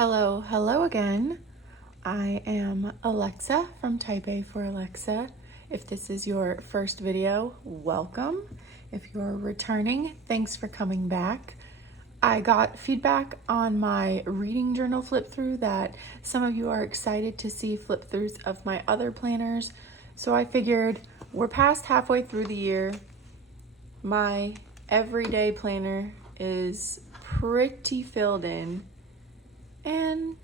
Hello again. I am Alexa from Type A for Alexa. If this is your first video, welcome. If you're returning, thanks for coming back. I got feedback on my reading journal flip through that some of you are excited to see flip throughs of my other planners. So I figured we're past halfway through the year. My everyday planner is pretty filled in, and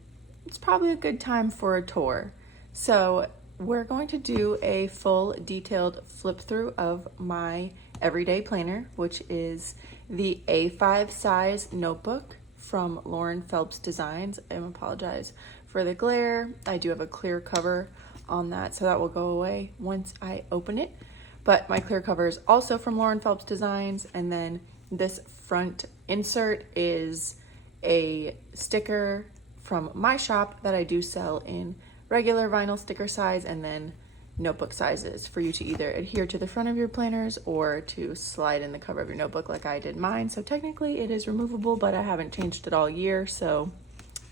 it's probably a good time for a tour. So we're going to do a full detailed flip through of my everyday planner, which is the A5 size notebook from Lauren Phelps Designs. I apologize for the glare. I do have a clear cover on that, so that will go away once I open it. But my clear cover is also from Lauren Phelps Designs, and then this front insert is a sticker from my shop that I do sell in regular vinyl sticker size and then notebook sizes for you to either adhere to the front of your planners or to slide in the cover of your notebook like I did mine. So technically it is removable, but I haven't changed it all year, so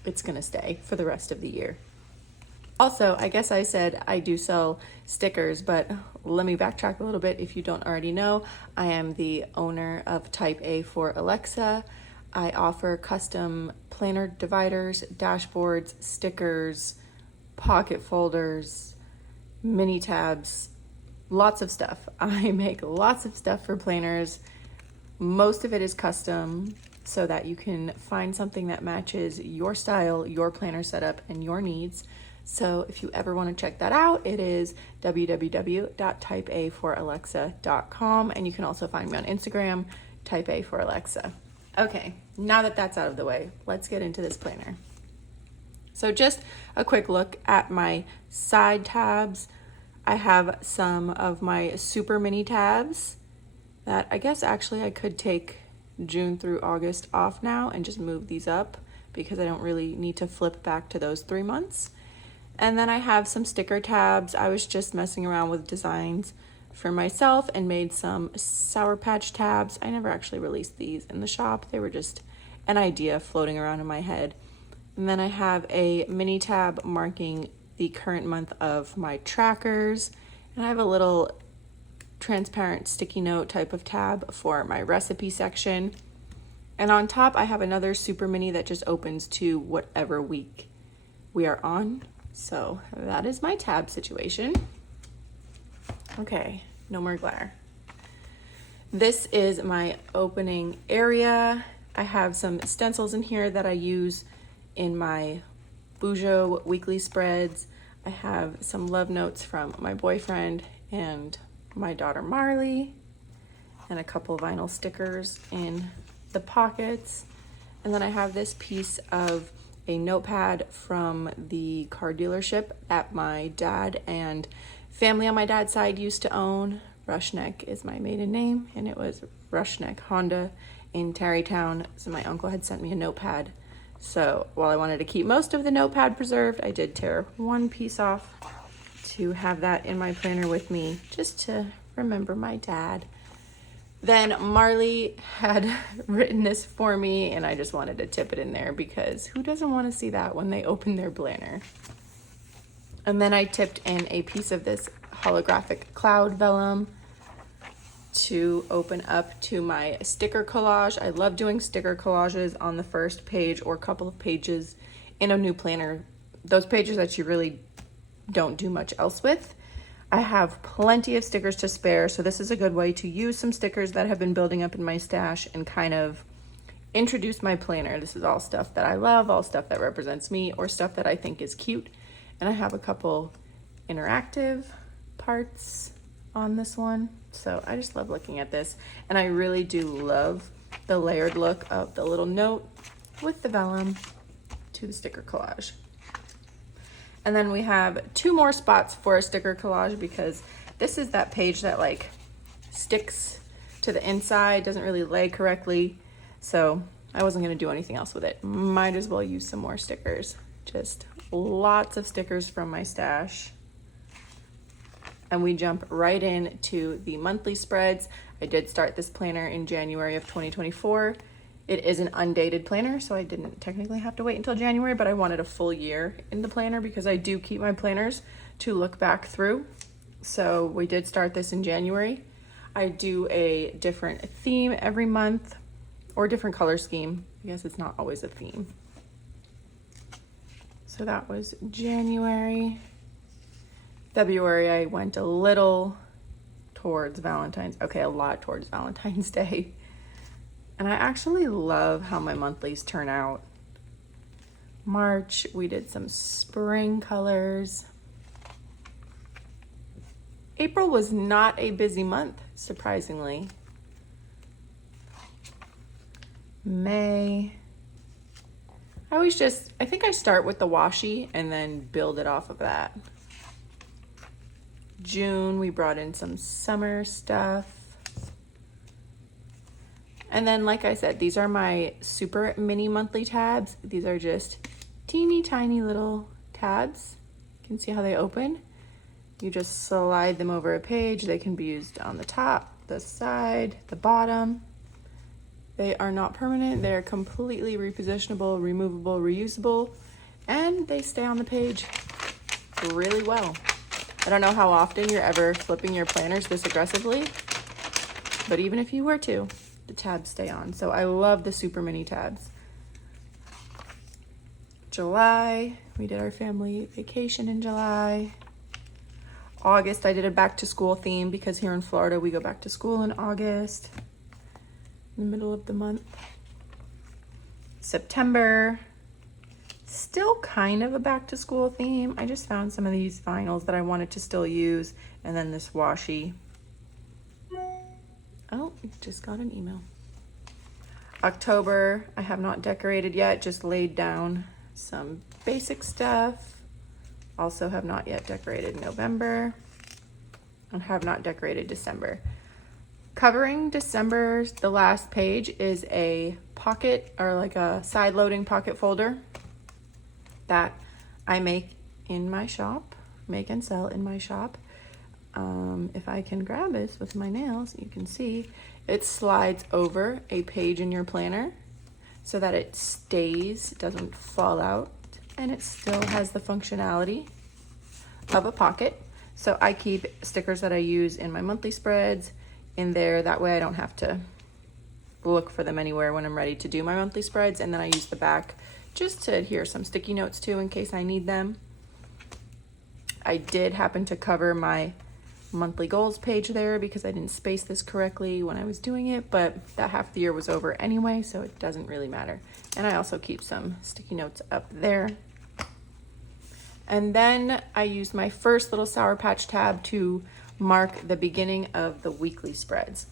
it's gonna stay for the rest of the year. Also, I guess I said I do sell stickers, but let me backtrack a little bit. If you don't already know, I am the owner of Type A for Alexa. I offer custom planner dividers, dashboards, stickers, pocket folders, mini tabs, lots of stuff. I make lots of stuff for planners. Most of it is custom so that you can find something that matches your style, your planner setup, and your needs. So if you ever want to check that out, it is www.typeaforalexa.com, and you can also find me on Instagram, Type A for Alexa. Okay, now that that's out of the way, let's get into this planner. So just a quick look at my side tabs. I have some of my super mini tabs that I guess actually I could take June through August off now and just move these up because I don't really need to flip back to those 3 months. And then I have some sticker tabs. I was just messing around with designs for myself and made some Sour Patch tabs. I never actually released these in the shop. They were just an idea floating around in my head. And then I have a mini tab marking the current month of my trackers. And I have a little transparent sticky note type of tab for my recipe section. And on top, I have another super mini that just opens to whatever week we are on. So that is my tab situation. Okay, no more glare. This is my opening area. I have some stencils in here that I use in my Bujo weekly spreads. I have some love notes from my boyfriend and my daughter Marley, and a couple vinyl stickers in the pockets. And then I have this piece of a notepad from the car dealership that my dad and family on my dad's side used to own. Rushneck is my maiden name, and it was Rushneck Honda in Tarrytown. So my uncle had sent me a notepad. So while I wanted to keep most of the notepad preserved, I did tear one piece off to have that in my planner with me, just to remember my dad. Then Marley had written this for me, and I just wanted to tip it in there because who doesn't want to see that when they open their planner? And then I tipped in a piece of this holographic cloud vellum to open up to my sticker collage. I love doing sticker collages on the first page or couple of pages in a new planner. Those pages that you really don't do much else with. I have plenty of stickers to spare, so this is a good way to use some stickers that have been building up in my stash and kind of introduce my planner. This is all stuff that I love, all stuff that represents me, or stuff that I think is cute. And I have a couple interactive parts on this one, so I just love looking at this. And I really do love the layered look of the little note with the vellum to the sticker collage. And then we have 2 more spots for a sticker collage because this is that page that like sticks to the inside, doesn't really lay correctly. So I wasn't gonna do anything else with it. Might as well use some more stickers. Just lots of stickers from my stash. And we jump right into the monthly spreads. I did start this planner in January of 2024. It is an undated planner, so I didn't technically have to wait until January, but I wanted a full year in the planner because I do keep my planners to look back through. So we did start this in January. I do a different theme every month or different color scheme. I guess it's not always a theme. So that was January. February, I went a little towards Valentine's, okay, a lot towards Valentine's Day. And I actually love how my monthlies turn out. March, we did some spring colors. April was not a busy month, surprisingly. May, I think I start with the washi and then build it off of that. June, we brought in some summer stuff. And then, like I said, these are my super mini monthly tabs. These are just teeny tiny little tabs. You can see how they open. You just slide them over a page. They can be used on the top, the side, the bottom. They are not permanent. They are completely repositionable, removable, reusable, and they stay on the page really well. I don't know how often you're ever flipping your planners this aggressively, but even if you were to, the tabs stay on. So I love the super mini tabs. July, we did our family vacation in July. August, I did a back to school theme because here in Florida, we go back to school in August, in the middle of the month. September, still kind of a back to school theme. I just found some of these vinyls that I wanted to still use, and then this washi. Oh, just got an email. October, I have not decorated yet, just laid down some basic stuff. Also have not yet decorated November and have not decorated December. Covering December, the last page is a pocket or like a side loading pocket folder that I make in my shop, make and sell in my shop. If I can grab this with my nails, you can see it slides over a page in your planner so that it stays, doesn't fall out, and it still has the functionality of a pocket. So I keep stickers that I use in my monthly spreads in there. That way I don't have to look for them anywhere when I'm ready to do my monthly spreads. And then I use the back just to adhere some sticky notes too in case I need them. I did happen to cover my monthly goals page there because I didn't space this correctly when I was doing it, but that half the year was over anyway, so it doesn't really matter. And I also keep some sticky notes up there. And then I used my first little Sour Patch tab to mark the beginning of the weekly spreads.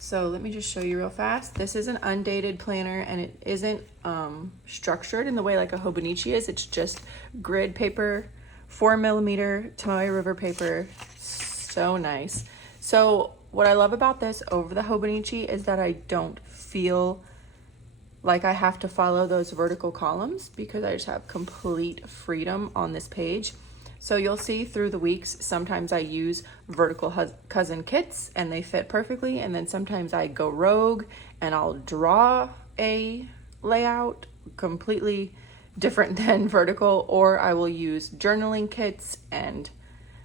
So let me just show you real fast. This is an undated planner and it isn't structured in the way like a Hobonichi is. It's just grid paper, 4mm Tomoe River paper. So nice. So what I love about this over the Hobonichi is that I don't feel like I have to follow those vertical columns because I just have complete freedom on this page. So you'll see through the weeks, sometimes I use vertical cousin kits and they fit perfectly. And then sometimes I go rogue and I'll draw a layout completely different than vertical, or I will use journaling kits and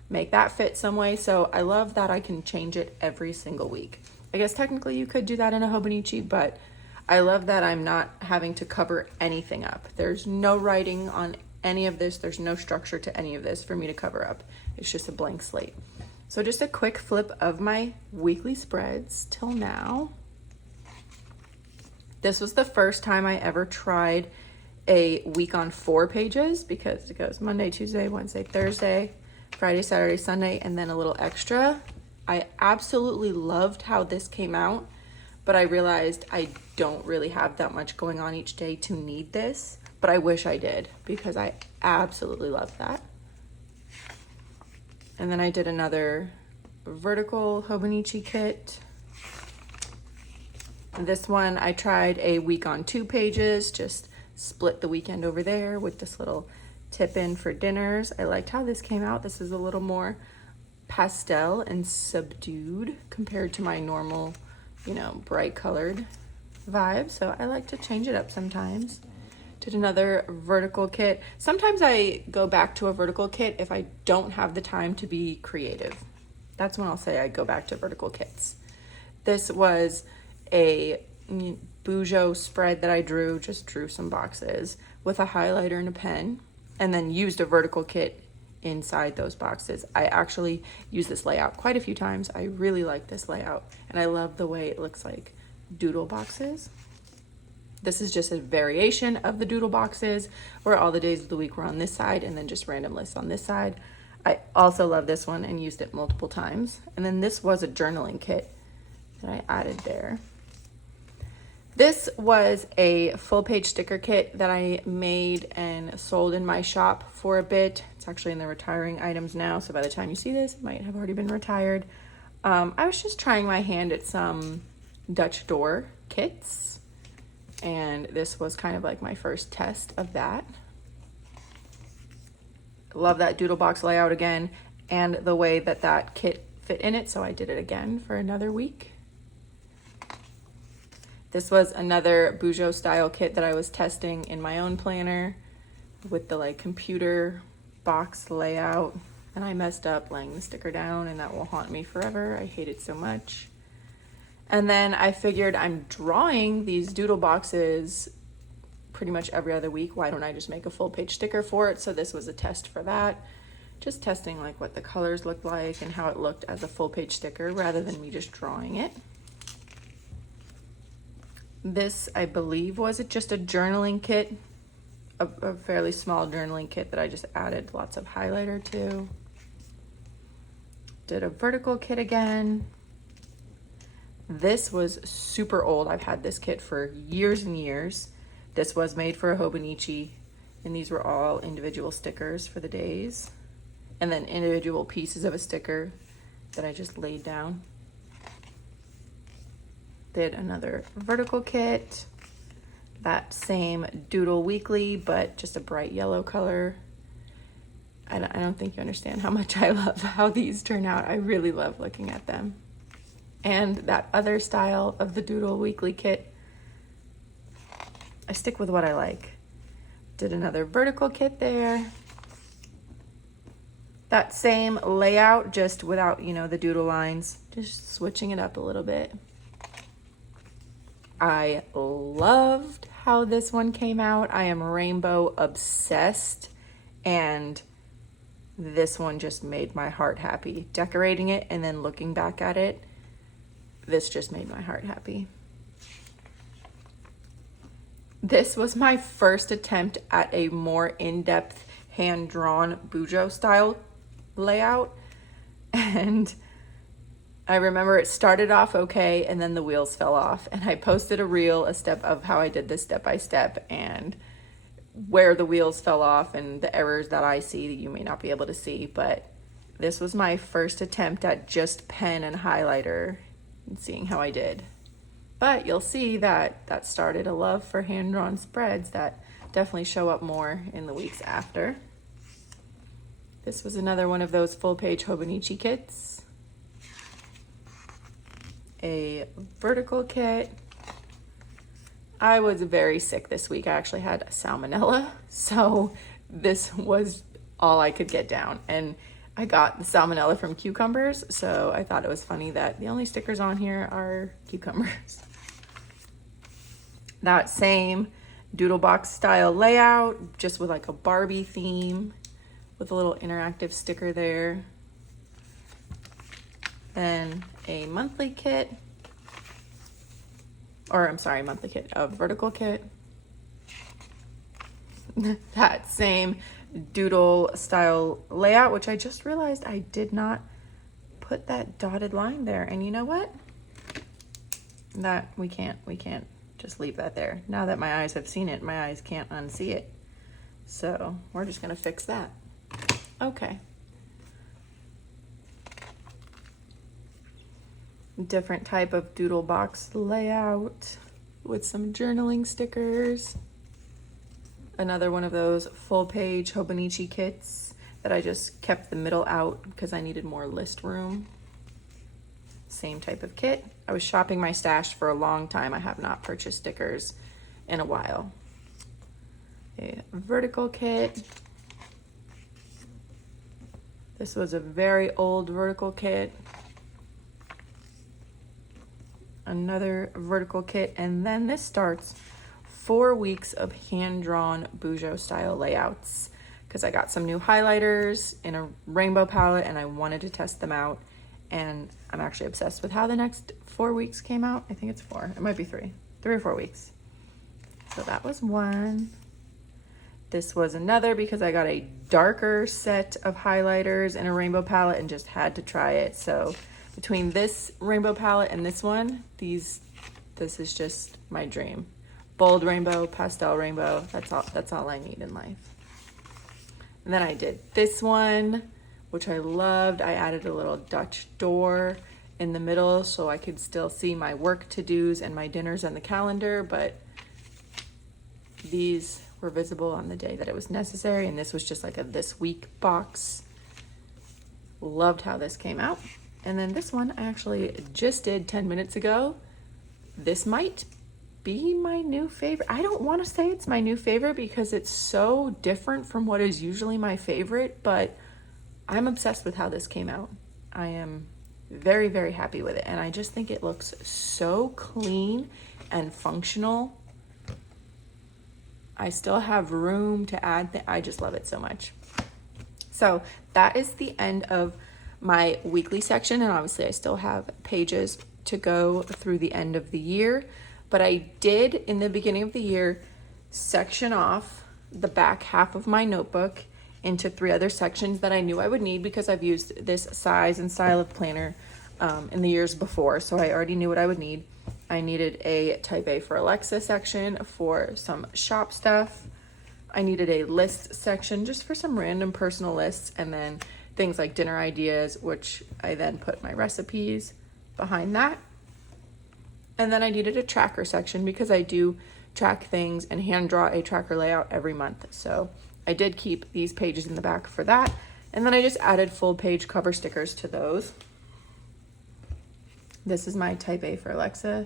make that fit some way. So I love that I can change it every single week. I guess technically you could do that in a Hobonichi, but I love that I'm not having to cover anything up. There's no writing on any of this. There's no structure to any of this for me to cover up. It's just a blank slate. So just a quick flip of my weekly spreads till now. This was the first time I ever tried a week on 4 pages because it goes Monday, Tuesday, Wednesday, Thursday, Friday, Saturday, Sunday, and then a little extra. I absolutely loved how this came out, but I realized I don't really have that much going on each day to need this, but I wish I did because I absolutely love that. And then I did another vertical Hobonichi kit. And this one I tried a week on 2 pages, just split the weekend over there with this little tip in for dinners. I liked how this came out. This is a little more pastel and subdued compared to my normal, bright colored vibe, so I like to change it up sometimes. Did another vertical kit. Sometimes I go back to a vertical kit if I don't have the time to be creative. That's when I'll say I go back to vertical kits. This was a Bujo spread that I just drew some boxes with a highlighter and a pen, and then used a vertical kit inside those boxes. I actually used this layout quite a few times. I really like this layout, and I love the way it looks like doodle boxes. This is just a variation of the doodle boxes where all the days of the week were on this side and then just random lists on this side. I also love this one and used it multiple times. And then this was a journaling kit that I added there. This was a full page sticker kit that I made and sold in my shop for a bit. It's actually in the retiring items now, so by the time you see this, it might have already been retired. I was just trying my hand at some Dutch door kits, and this was kind of like my first test of that. Love that doodle box layout again, and the way that that kit fit in it, so I did it again for another week. This was another Bujo style kit that I was testing in my own planner with the like computer box layout, and I messed up laying the sticker down, and that will haunt me forever. I hate it so much. And then I figured I'm drawing these doodle boxes pretty much every other week. Why don't I just make a full page sticker for it? So this was a test for that. Just testing like what the colors looked like and how it looked as a full page sticker rather than me just drawing it. This, I believe, was it just a journaling kit, a fairly small journaling kit that I just added lots of highlighter to. Did a vertical kit again. This was super old. I've had this kit for years and years. This was made for a Hobonichi, and these were all individual stickers for the days, and then individual pieces of a sticker that I just laid down. Did another vertical kit, that same Doodle Weekly, but just a bright yellow color. I don't think you understand how much I love how these turn out. I really love looking at them. And that other style of the Doodle Weekly kit, I stick with what I like. Did another vertical kit there. That same layout, just without, the doodle lines, just switching it up a little bit. I loved how this one came out. I am rainbow obsessed, and this one just made my heart happy. Decorating it and then looking back at it, this just made my heart happy. This was my first attempt at a more in-depth hand-drawn Bujo style layout, and I remember it started off okay and then the wheels fell off, and I posted a reel, a step of how I did this step by step and where the wheels fell off and the errors that I see that you may not be able to see. But this was my first attempt at just pen and highlighter and seeing how I did. But you'll see that that started a love for hand-drawn spreads that definitely show up more in the weeks after. This was another one of those full-page Hobonichi kits. A vertical kit. I was very sick this week. I actually had salmonella, so this was all I could get down. And I got the salmonella from cucumbers, so I thought it was funny that the only stickers on here are cucumbers. That same doodle box style layout, just with like a Barbie theme, with a little interactive sticker there. Then a monthly kit, a vertical kit. That same doodle style layout, which I just realized I did not put that dotted line there. And you know what? That we can't just leave that there. Now that my eyes have seen it, my eyes can't unsee it. So we're just gonna fix that. Okay. Different type of doodle box layout with some journaling stickers. Another one of those full page Hobonichi kits that I just kept the middle out because I needed more list room. same type of kit. I was shopping my stash for a long time. I have not purchased stickers in a while. A vertical kit. This was a very old vertical kit. Another vertical kit, and then this starts 4 weeks of hand-drawn Bujo style layouts because I got some new highlighters in a rainbow palette and I wanted to test them out, and I'm actually obsessed with how the next 4 weeks came out. I think it's 4, it might be 3 or 4 weeks. So that was one. This was another because I got a darker set of highlighters in a rainbow palette and just had to try it. So between this rainbow palette and this one, this is just my dream. Bold rainbow, pastel rainbow, that's all I need in life. And then I did this one, which I loved. I added a little Dutch door in the middle so I could still see my work to-dos and my dinners on the calendar, but these were visible on the day that it was necessary, and this was just like a this week box. Loved how this came out. And then this one I actually just did 10 minutes ago. This might be my new favorite. I don't want to say it's my new favorite because it's so different from what is usually my favorite, but I'm obsessed with how this came out. I am very, very happy with it, and I just think it looks so clean and functional. I still have room to add. I just love it so much. So that is the end of my weekly section, and obviously I still have pages to go through the end of the year, but I did in the beginning of the year section off the back half of my notebook into 3 other sections that I knew I would need because I've used this size and style of planner in the years before, so I already knew what I would need. I needed a type A for Alexa section for some shop stuff. I needed a list section just for some random personal lists, and then things like dinner ideas, which I then put my recipes behind that. And then I needed a tracker section because I do track things and hand draw a tracker layout every month. So I did keep these pages in the back for that. And then I just added full page cover stickers to those. This is my type A for Alexa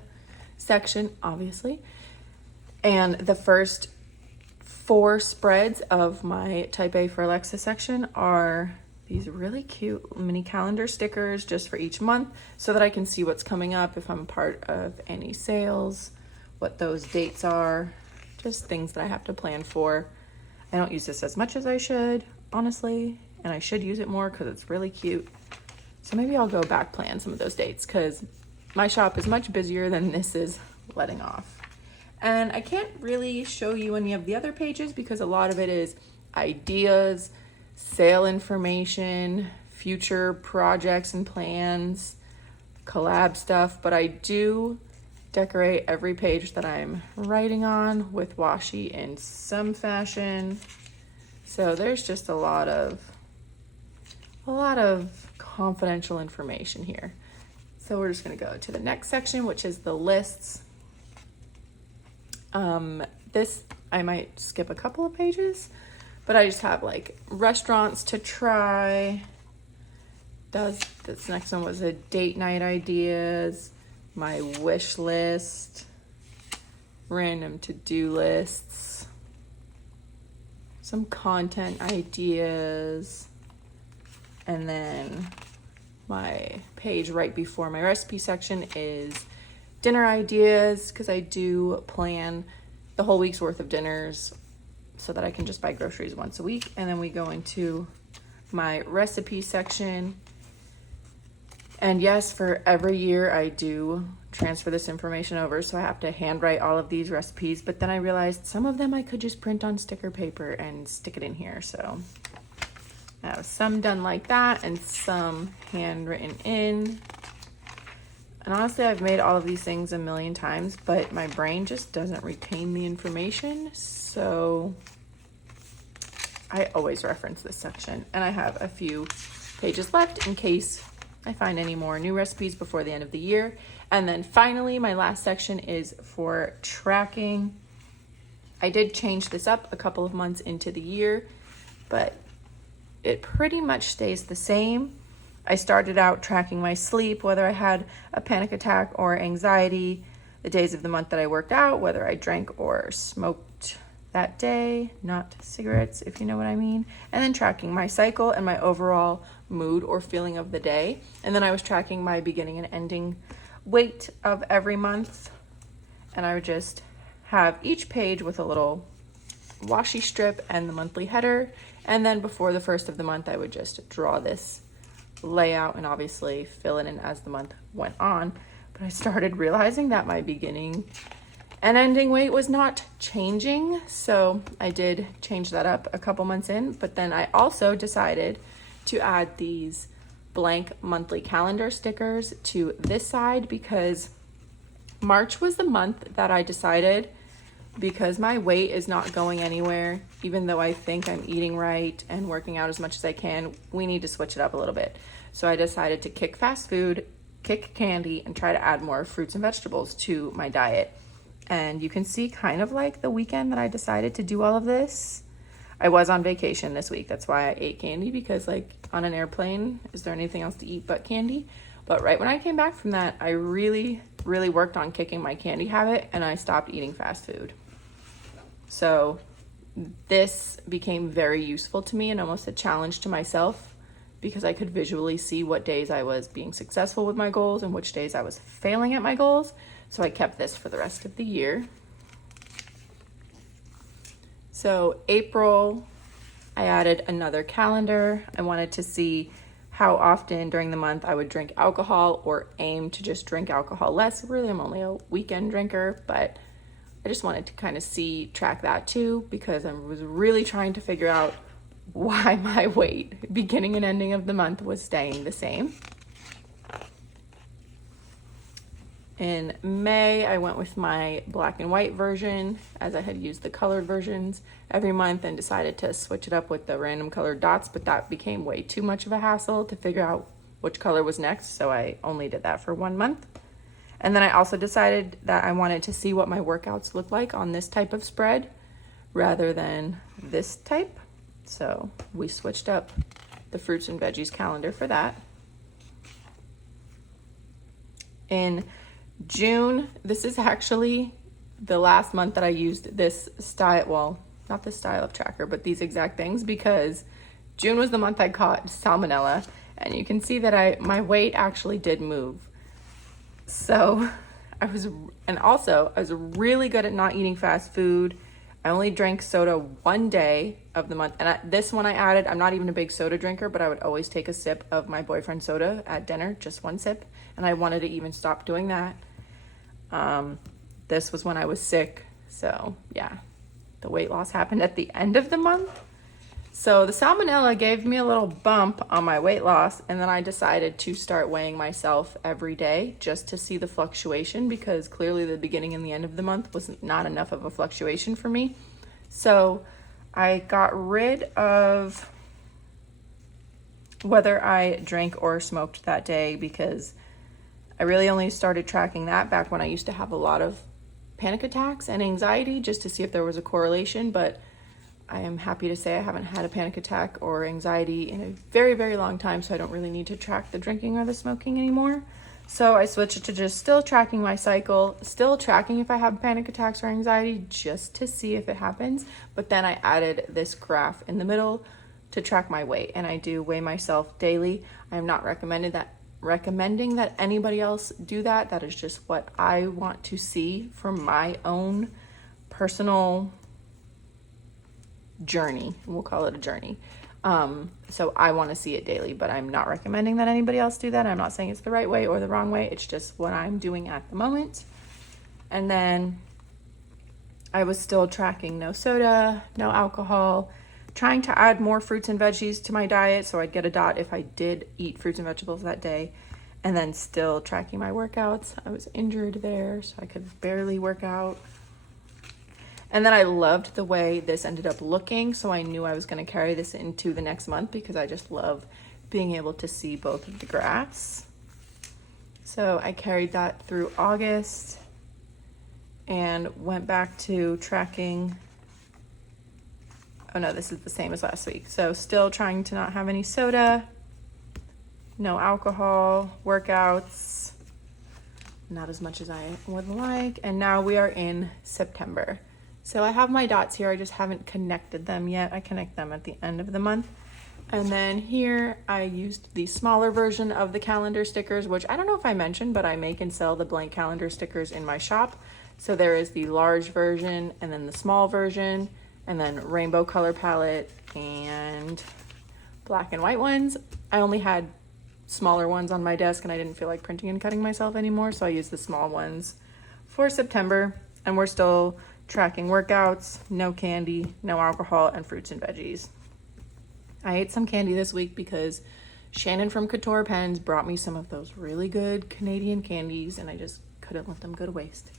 section, obviously. And the first 4 spreads of my type A for Alexa section are these really cute mini calendar stickers just for each month so that I can see what's coming up, if I'm part of any sales, what those dates are, just things that I have to plan for. I don't use this as much as I should, honestly, and I should use it more because it's really cute. So maybe I'll go back plan some of those dates because my shop is much busier than this is letting off. And I can't really show you any of the other pages because a lot of it is ideas, sale information, future projects and plans, collab stuff, but I do decorate every page that I'm writing on with washi in some fashion. So there's just a lot of confidential information here. So we're just gonna go to the next section, which is the lists. This, I might skip a couple of pages, but I just have like restaurants to try. This next one was a date night ideas, my wish list, random to-do lists, some content ideas, and then my page right before my recipe section is dinner ideas because I do plan the whole week's worth of dinners so that I can just buy groceries once a week. And then we go into my recipe section. And yes, for every year I do transfer this information over, so I have to handwrite all of these recipes, but then I realized some of them I could just print on sticker paper and stick it in here. So I have some done like that and some handwritten in. And honestly, I've made all of these things a million times, but my brain just doesn't retain the information. So I always reference this section, and I have a few pages left in case I find any more new recipes before the end of the year. And then finally, my last section is for tracking. I did change this up a couple of months into the year, but it pretty much stays the same. I started out tracking my sleep, whether I had a panic attack or anxiety, the days of the month that I worked out, whether I drank or smoked that day, not cigarettes, if you know what I mean, and then tracking my cycle and my overall mood or feeling of the day. And then I was tracking my beginning and ending weight of every month, and I would just have each page with a little washi strip and the monthly header, and then before the first of the month I would just draw this layout and obviously fill it in as the month went on. But I started realizing that my beginning and ending weight was not changing, so I did change that up a couple months in. But then I also decided to add these blank monthly calendar stickers to this side, because March was the month that I decided, because my weight is not going anywhere, even though I think I'm eating right and working out as much as I can, we need to switch it up a little bit. So I decided to kick fast food, kick candy, and try to add more fruits and vegetables to my diet. And you can see kind of like the weekend that I decided to do all of this. I was on vacation this week. That's why I ate candy, because like on an airplane, is there anything else to eat but candy? But right when I came back from that, I really worked on kicking my candy habit, and I stopped eating fast food. So this became very useful to me and almost a challenge to myself, because I could visually see what days I was being successful with my goals and which days I was failing at my goals. So I kept this for the rest of the year. So April, I added another calendar. I wanted to see how often during the month I would drink alcohol, or aim to just drink alcohol less. Really, I'm only a weekend drinker, but I just wanted to kind of track that too, because I was really trying to figure out why my weight beginning and ending of the month was staying the same. In May, I went with my black and white version, as I had used the colored versions every month, and decided to switch it up with the random colored dots, but that became way too much of a hassle to figure out which color was next, so I only did that for 1 month. And then I also decided that I wanted to see what my workouts look like on this type of spread rather than this type. So we switched up the fruits and veggies calendar for that. In June, this is actually the last month that I used this style, well, not this style of tracker, but these exact things, because June was the month I caught salmonella, and you can see that my weight actually did move. So I was really good at not eating fast food. I only drank soda 1 day of the month. And this one I added, I'm not even a big soda drinker, but I would always take a sip of my boyfriend's soda at dinner, just 1 sip. And I wanted to even stop doing that. This was when I was sick. So yeah, the weight loss happened at the end of the month. So the salmonella gave me a little bump on my weight loss, and then I decided to start weighing myself every day just to see the fluctuation, because clearly the beginning and the end of the month was not enough of a fluctuation for me. So I got rid of whether I drank or smoked that day, because I really only started tracking that back when I used to have a lot of panic attacks and anxiety, just to see if there was a correlation. But I am happy to say I haven't had a panic attack or anxiety in a very long time, so I don't really need to track the drinking or the smoking anymore. So I switched to just still tracking my cycle, still tracking if I have panic attacks or anxiety, just to see if it happens. But then I added this graph in the middle to track my weight, and I do weigh myself daily. I am not recommending that anybody else do that. That is just what I want to see from my own personal journey. We'll call it a journey. So I want to see it daily, but I'm not recommending that anybody else do that. I'm not saying it's the right way or the wrong way. It's just what I'm doing at the moment. And then I was still tracking no soda, no alcohol, trying to add more fruits and veggies to my diet, so I'd get a dot if I did eat fruits and vegetables that day. And then still tracking my workouts. I was injured there, so I could barely work out. And then I loved the way this ended up looking, so I knew I was going to carry this into the next month, because I just love being able to see both of the graphs. So I carried that through August and went back to tracking. Oh no, this is the same as last week. So still trying to not have any soda. no alcohol, workouts, not as much as I would like. And now we are in September. So I have my dots here, I just haven't connected them yet. I connect them at the end of the month. And then here I used the smaller version of the calendar stickers, which I don't know if I mentioned, but I make and sell the blank calendar stickers in my shop. So there is the large version and then the small version and then rainbow color palette and black and white ones. I only had smaller ones on my desk and I didn't feel like printing and cutting myself anymore. So I used the small ones for September, and we're still tracking workouts, no candy, no alcohol, and fruits and veggies. I ate some candy this week because Shannon from Couture Pens brought me some of those really good Canadian candies and I just couldn't let them go to waste.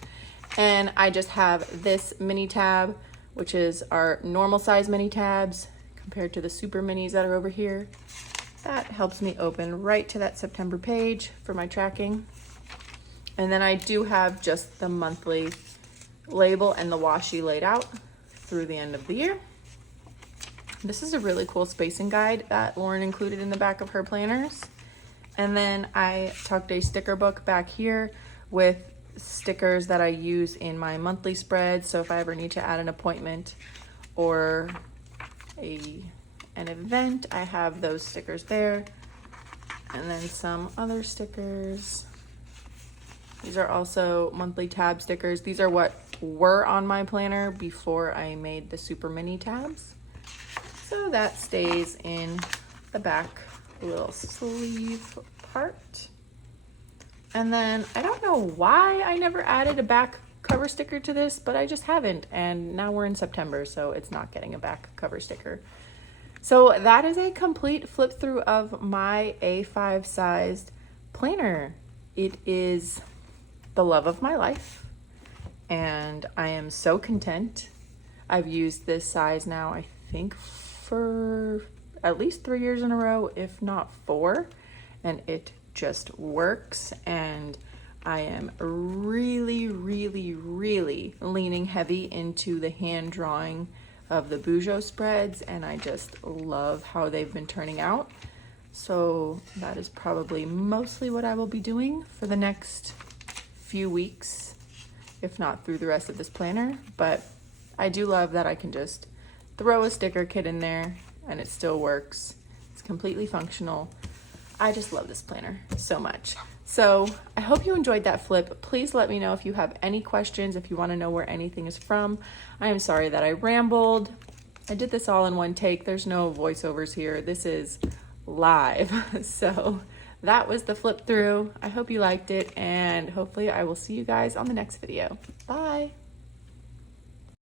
And I just have this mini tab, which is our normal size mini tabs compared to the super minis that are over here. That helps me open right to that September page for my tracking. And then I do have just the monthly label and the washi laid out through the end of the year. This is a really cool spacing guide that Lauren included in the back of her planners. And then I tucked a sticker book back here with stickers that I use in my monthly spreads. So if I ever need to add an appointment or an event, I have those stickers there. And then some other stickers. These are also monthly tab stickers. These are what were on my planner before I made the super mini tabs. So that stays in the back little sleeve part. And then I don't know why I never added a back cover sticker to this, but I just haven't. And now we're in September, so it's not getting a back cover sticker. So that is a complete flip through of my A5 sized planner. It is the love of my life and I am so content. I've used this size now, I think for at least 3 years in a row, if not 4, and it just works. And I am really leaning heavy into the hand drawing of the Bujo spreads, and I just love how they've been turning out. So that is probably mostly what I will be doing for the next few weeks, if not through the rest of this planner. But I do love that I can just throw a sticker kit in there and it still works. It's completely functional. I just love this planner so much. So I hope you enjoyed that flip. Please let me know if you have any questions, if you want to know where anything is from. I am sorry that I rambled. I did this all in one take. There's no voiceovers here. This is live. So that was the flip through. I hope you liked it, and hopefully I will see you guys on the next video. Bye.